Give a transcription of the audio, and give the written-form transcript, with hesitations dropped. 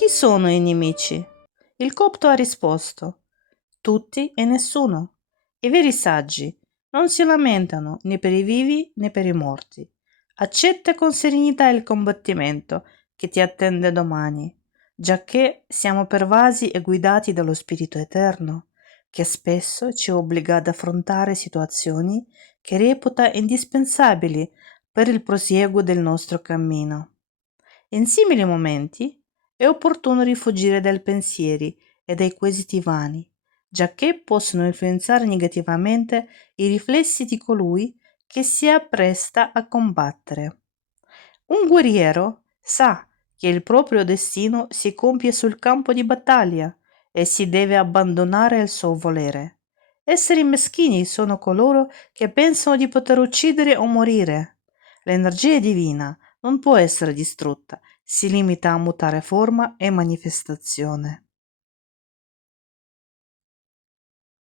Chi sono i nemici? Il copto ha risposto: tutti e nessuno. I veri saggi non si lamentano né per i vivi né per i morti. Accetta con serenità il combattimento che ti attende domani, giacché siamo pervasi e guidati dallo Spirito Eterno, che spesso ci obbliga ad affrontare situazioni che reputa indispensabili per il prosieguo del nostro cammino. In simili momenti è opportuno rifuggire dai pensieri e dai quesiti vani, giacché possono influenzare negativamente i riflessi di colui che si appresta a combattere. Un guerriero sa che il proprio destino si compie sul campo di battaglia e si deve abbandonare al suo volere. Esseri meschini sono coloro che pensano di poter uccidere o morire. L'energia divina non può essere distrutta, si limita a mutare forma e manifestazione.